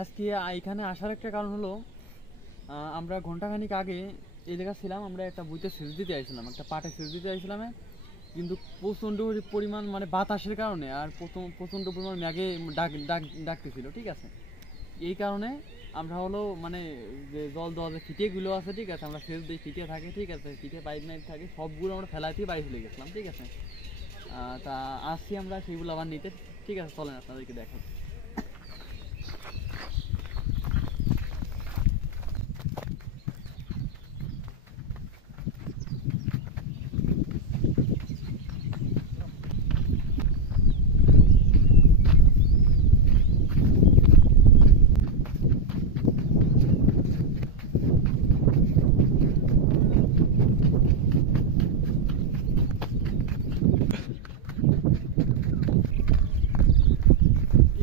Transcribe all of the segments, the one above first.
আজকে এখানে আসার একটা কারণ হলো আমরা ঘন্টাখানিক আগে এই জায়গা ছিলাম, আমরা একটা বইতে সেচ দিতে আইছিলাম, একটা পাটে সেচ দিতে আইছিলাম, কিন্তু প্রচণ্ড পরিমাণ মানে বাতাসের কারণে আর প্রচণ্ড পরিমাণ ম্যাগে ডাকতেছিল, ঠিক আছে। এই কারণে আমরা হলো মানে যে জল দেওয়া যে ফিটেগুলো আছে, ঠিক আছে, আমরা সেচ দিই, ফিটে থাকে, ঠিক আছে, ফিটে পাইপ নাইপ থাকে, সবগুলো আমরা ফেলাইতেই বাড়ি চলে গেছিলাম, ঠিক আছে। তা আসছি আমরা সেইগুলো আবার নিতে, ঠিক আছে, চলেন আপনাদেরকে দেখো।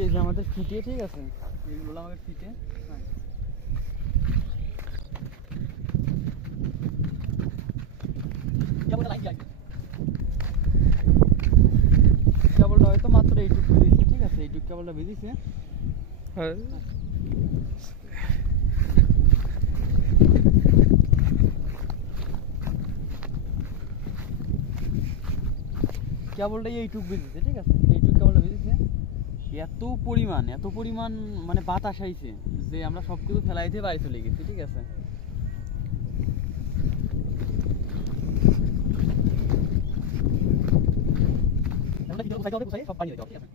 এই যে আমাদের ফিটে, ঠিক আছে, এইগুলো আমাদের ফিটে। কেবলটা হয়তো মাত্র এইটুকু বেরিয়েছে, ঠিক আছে, এইটুকু কেবলটা বেরিয়েছে। কেবলটাই এইটুকু বেরিয়েছে, ঠিক আছে, এইটুকু কেবলটা বেরিয়েছে। এত পরিমাণ মানে বাতাস আইছে যে আমরা সবকিছু ফেলাইতে বাড়ি চলে গেছি, ঠিক আছে। সব পানি ঠিক আছে।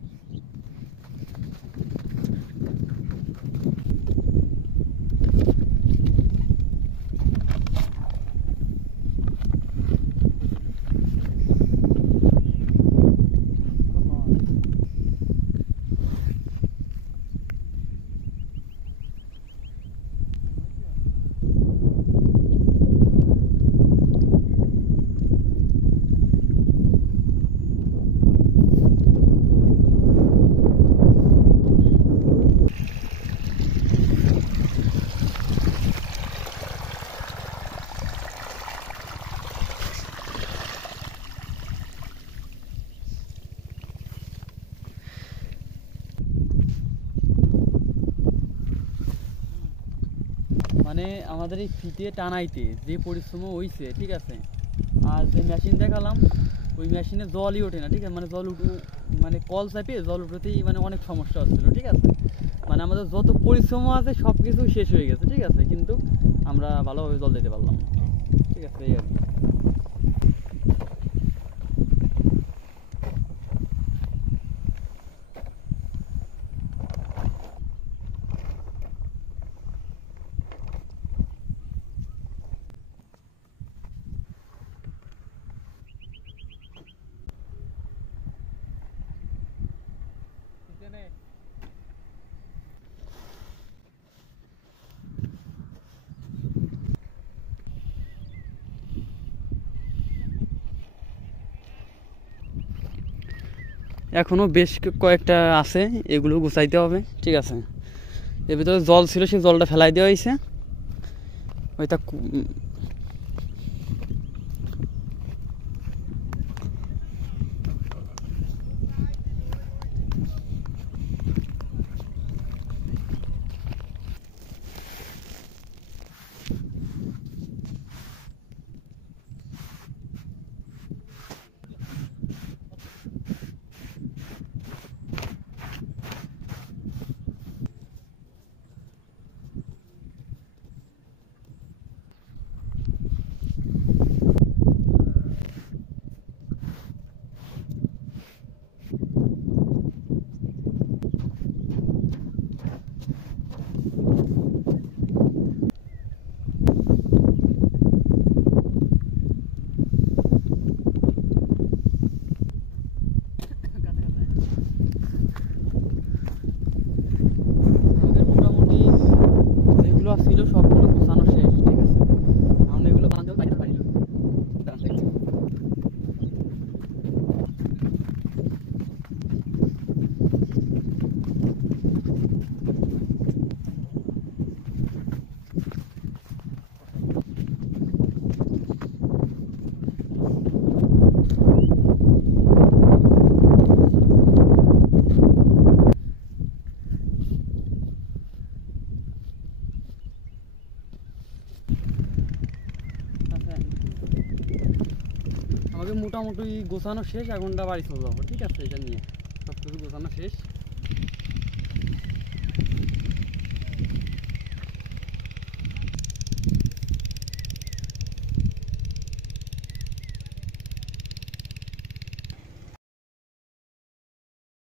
মানে আমাদের এই ফিটে টানাইতে যে পরিশ্রম হয়েছে, ঠিক আছে, আর যে মেশিন দেখালাম ওই মেশিনে জলই ওঠে না, ঠিক আছে, মানে জল মানে কল চাপে জল উঠতেই মানে অনেক সমস্যা হচ্ছিল, ঠিক আছে। মানে আমাদের যত পরিশ্রম আছে সব কিছু শেষ হয়ে গেছে, ঠিক আছে, কিন্তু আমরা ভালোভাবে জল দিতে পারলাম, ঠিক আছে, এই আর কি। এখনো বেশ কয়েকটা আছে, এগুলো গুছাইতে হবে, ঠিক আছে। এর ভিতরে জল ছিল, সেই জলটা ফেলাই দেওয়া হয়েছে ওইটা। ছিল সবগুলো গোছানো শেষ, ঠিক আছে, আমরা এগুলো বাঁধতেও পারি না, আমাকে মোটামুটি গোছানো শেষ, এখনটা বাড়ি চলে যাবো। ঠিক আছে, এটা নিয়ে সব কিছু গোছানো শেষ।